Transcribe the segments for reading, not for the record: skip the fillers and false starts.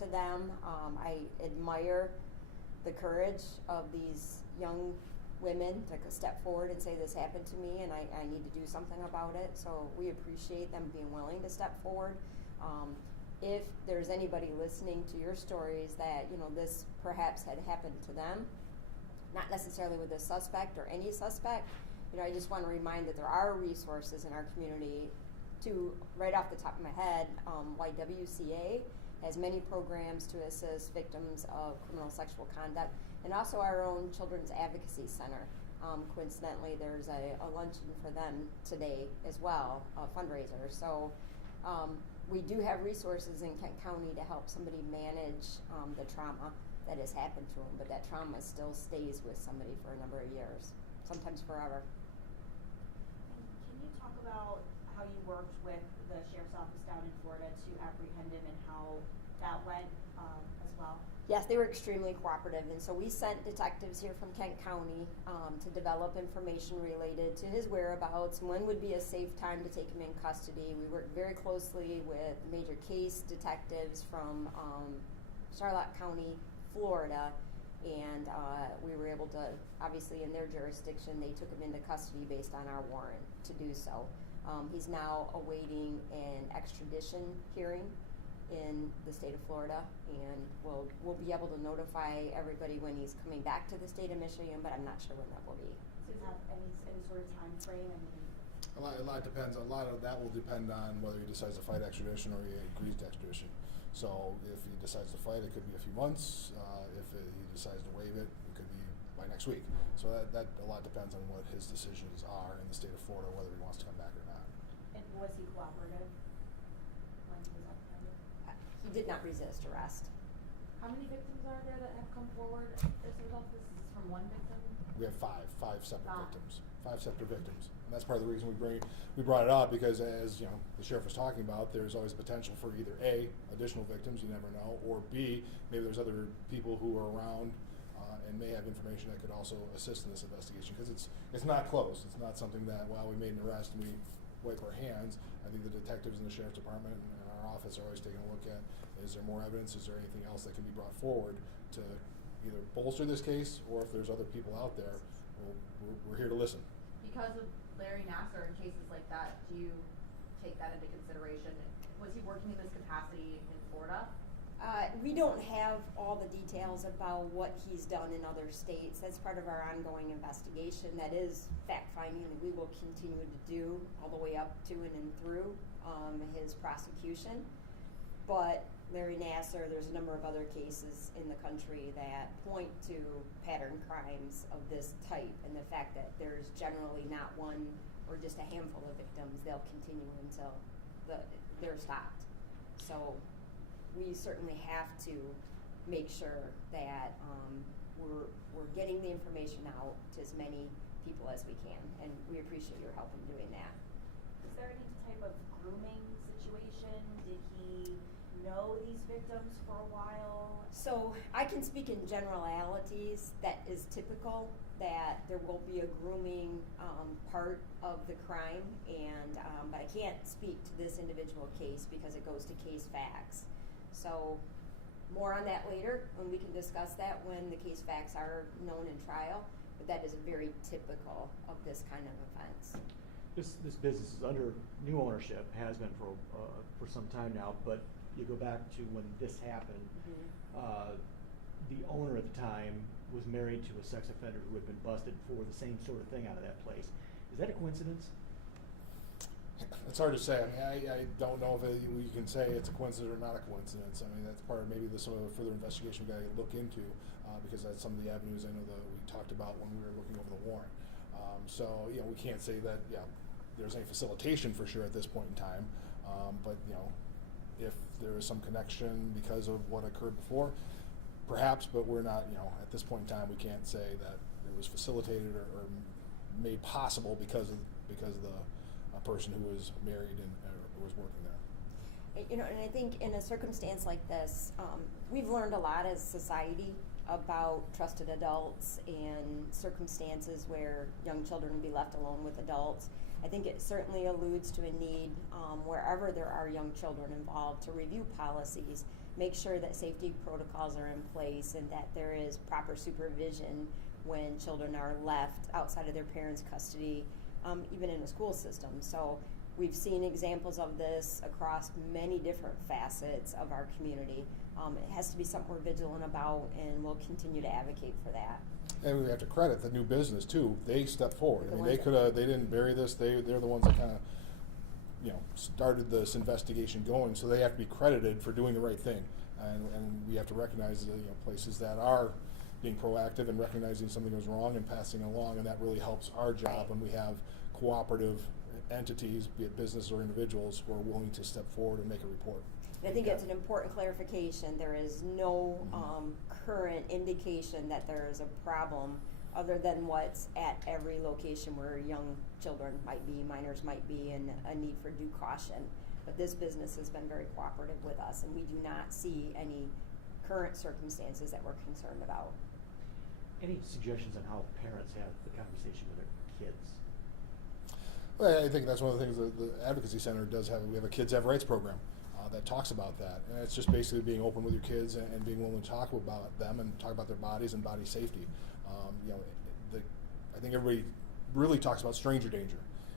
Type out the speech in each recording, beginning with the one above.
to them. I admire the courage of these young women to step forward and say this happened to me and I need to do something about it. So we appreciate them being willing to step forward. If there's anybody listening to your stories that this perhaps had happened to them, not necessarily with this suspect or any suspect, I just want to remind that there are resources in our community. Right off the top of my head, YWCA has many programs to assist victims of criminal sexual conduct, and also our own Children's Advocacy Center. Coincidentally, there's a luncheon for them today as well, a fundraiser. So we do have resources in Kent County to help somebody manage the trauma that has happened to them, but that trauma still stays with somebody for a number of years, sometimes forever. Can you talk about how you worked with the sheriff's office down in Florida to apprehend him and how that went as well? Yes, they were extremely cooperative, and so we sent detectives here from Kent County to develop information related to his whereabouts, when would be a safe time to take him in custody. We worked very closely with major case detectives from Charlotte County, Florida, and we were able to, obviously in their jurisdiction, they took him into custody based on our warrant to do so. He's now awaiting an extradition hearing in the state of Florida, and we'll be able to notify everybody when he's coming back to the state of Michigan, but I'm not sure when that will be. Does it have any sort of time frame? A lot depends. A lot of that will depend on whether he decides to fight extradition or he agrees to extradition. So if he decides to fight, it could be a few months. If he decides to waive it, it could be by next week. So that a lot depends on what his decisions are in the state of Florida, whether he wants to come back or not. And was he cooperative when he was apprehended? He did not resist arrest. How many victims are there that have come forward as a result of this? Is this from one victim? We have five separate victims. 5 separate victims. And that's part of the reason we brought it up, because as the sheriff was talking about, there's always potential for either A, additional victims, you never know, or B, maybe there's other people who are around and may have information that could also assist in this investigation, because it's not closed. It's not something that, we made an arrest and we wipe our hands. I think the detectives in the sheriff's department and our office are always taking a look at, is there more evidence, is there anything else that can be brought forward to either bolster this case, or if there's other people out there, we're here to listen. Because of Larry Nassar and cases like that, do you take that into consideration? Was he working in this capacity in Florida? We don't have all the details about what he's done in other states. That's part of our ongoing investigation. That is fact-finding that we will continue to do all the way up to and through his prosecution. But Larry Nassar, there's a number of other cases in the country that point to pattern crimes of this type, and the fact that there's generally not one or just a handful of victims. They'll continue until they're stopped. So we certainly have to make sure that we're getting the information out to as many people as we can, and we appreciate your help in doing that. Is there any type of grooming situation? Did he know these victims for a while? So I can speak in generalities. That is typical, that there will be a grooming part of the crime, and but I can't speak to this individual case because it goes to case facts. So more on that later, and we can discuss that when the case facts are known in trial, but that is very typical of this kind of offense. This business is under new ownership, has been for some time now, but you go back to when this happened, the owner at the time was married to a sex offender who had been busted for the same sort of thing out of that place. Is that a coincidence? It's hard to say. I mean, I don't know if you can say it's a coincidence or not a coincidence. I mean, that's part of maybe some of the further investigation we got to look into, because that's some of the avenues I know that we talked about when we were looking over the warrant. So we can't say that there's any facilitation for sure at this point in time, but if there is some connection because of what occurred before, perhaps, but we're not, at this point in time, we can't say that it was facilitated or made possible because of a person who was married and was working there. And I think in a circumstance like this, we've learned a lot as society about trusted adults and circumstances where young children will be left alone with adults. I think it certainly alludes to a need wherever there are young children involved to review policies make sure that safety protocols are in place and that there is proper supervision when children are left outside of their parents' custody, even in a school system. So we've seen examples of this across many different facets of our community. It has to be something we're vigilant about, and we'll continue to advocate for that. And we have to credit the new business too. They stepped forward. The I mean, ones they that- could have. They didn't bury this. They're the ones that kind of, started this investigation going. So they have to be credited for doing the right thing. And we have to recognize places that are being proactive and recognizing something was wrong and passing it along. And that really helps our job Right. when we have cooperative entities, be it business or individuals, who are willing to step forward and make a report. And I think it's an important clarification. There is no current indication that there is a problem other than what's at every location where young children might be, minors might be, and a need for due caution. But this business has been very cooperative with us, and we do not see any current circumstances that we're concerned about. Any suggestions on how parents have the conversation with their kids? Well, I think that's one of the things that the Advocacy Center does have. We have a Kids Have Rights program that talks about that. And it's just basically being open with your kids and being willing to talk about them and talk about their bodies and body safety. I think everybody really talks about stranger danger.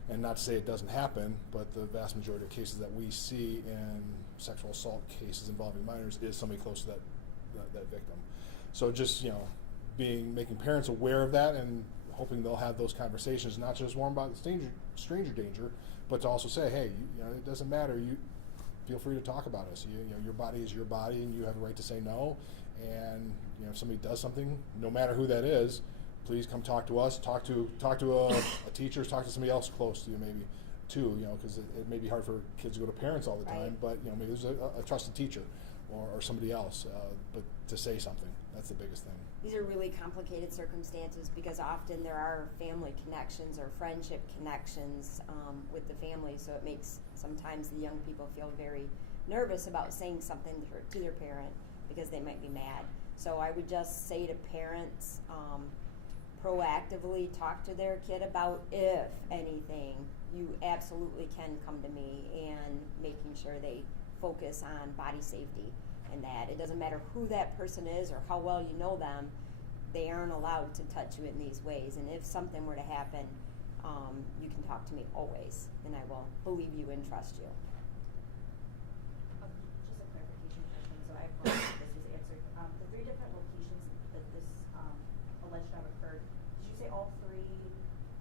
And not to say it doesn't happen, but the vast majority of cases that we see in sexual assault cases involving minors is somebody close to that victim. So just, making parents aware of that and hoping they'll have those conversations, not just warn about stranger danger, but to also say, hey, it doesn't matter. You feel free to talk about us. Your body is your body, and you have a right to say no. And if somebody does something, no matter who that is, please come talk to us. Talk to a teacher. Talk to somebody else close to you, maybe too. Because it may be hard for kids to go to parents all the time. Right. But maybe there's a trusted teacher or somebody else. But to say something, that's the biggest thing. These are really complicated circumstances because often there are family connections or friendship connections with the family, so it makes sometimes the young people feel very nervous about saying something to their parent because they might be mad. So I would just say to parents, proactively talk to their kid about, if anything, you absolutely can come to me, and making sure they focus on body safety. And that it doesn't matter who that person is or how well you know them, they aren't allowed to touch you in these ways. And if something were to happen, you can talk to me always, and I will believe you and trust you. Just a clarification question, so I apologize if this was answered. The 3 different locations that this alleged crime occurred, did you say all 3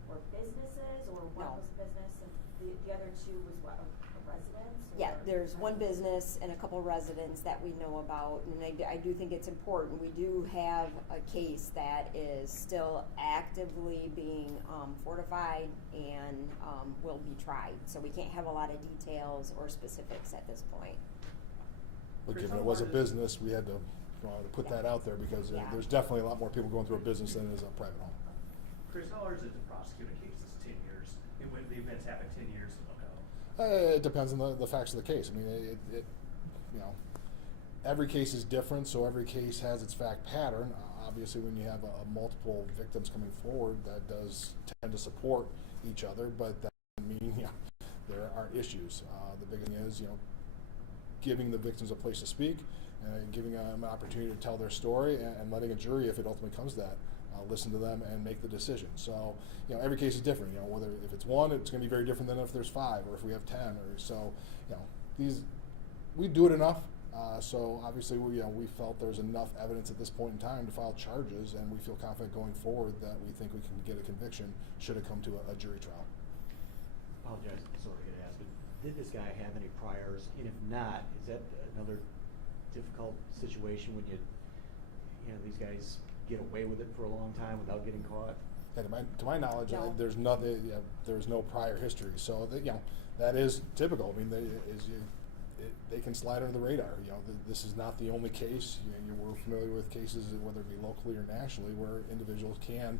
were businesses, or one No. was business and the other 2 was what, a residence? Yeah, or- there's one business and a couple residents that we know about, and I do think it's important. We do have a case that is still actively being fortified and will be tried, so we can't have a lot of details or specifics at this point. But Chris, given how it was a hard is- business, we had to put that out there because Yeah. there's definitely a lot more people going through a business than is a private home. Chris, how hard is it to prosecute a case that's 10 years, when the events happened 10 years ago? It depends on the facts of the case. I mean, every case is different, so every case has its fact pattern. Obviously, when you have a multiple victims coming forward, that does tend to support each other, but that doesn't mean there are issues. The big thing is giving the victims a place to speak and giving them an opportunity to tell their story and letting a jury, if it ultimately comes to that, listen to them and make the decision. So, every case is different. Whether if it's 1, it's going to be very different than if there's 5 or if we have 10 or so. We do it enough. So obviously we felt there's enough evidence at this point in time to file charges, and we feel confident going forward that we think we can get a conviction should it come to a jury trial. Apologize, sorry to ask, but did this guy have any priors? And if not, is that another difficult situation when these guys get away with it for a long time without getting caught? And to my knowledge, No. there's nothing. There's no prior history, so that is typical. I mean, they can slide under the radar. This is not the only case. We're familiar with cases, whether it be locally or nationally, where individuals can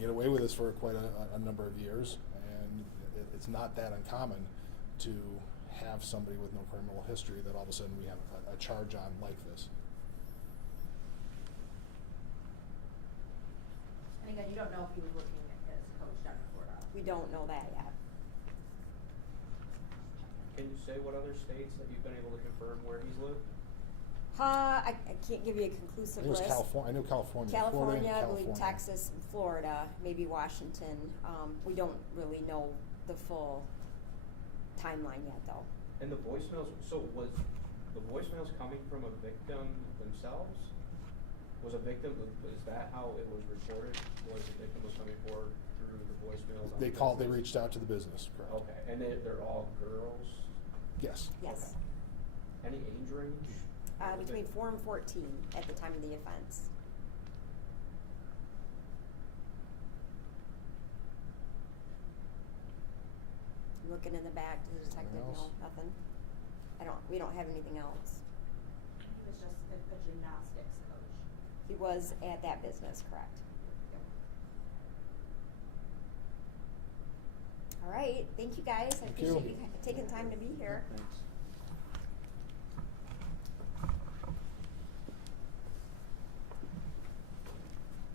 get away with this for quite a number of years, and it's not that uncommon to have somebody with no criminal history that all of a sudden we have a charge on like this. And again, you don't know if he was working as a coach down in Florida. We don't know that yet. Can you say what other states that you've been able to confirm where he's lived? I can't give you a conclusive I think it was list. California. I know California. Florida California, and I believe California. Texas, and Florida, maybe Washington. We don't really know the full timeline yet, though. And the voicemails, so was the voicemails coming from a victim themselves? Was a victim, is that how it was reported? Was the victim was coming forward through the voicemails? on They the called. They business? reached out to the business. Correct. Okay, and they're all girls? Yes. Yes. Any age range? Between 4 and 14 at the time of the offense. Looking in the back, does the detective Anything know? else? Nothing? We don't have anything else. He was just a gymnastics coach. He was at that business, correct? All right, thank you guys. I Thank you. appreciate you taking time to be here. Thanks.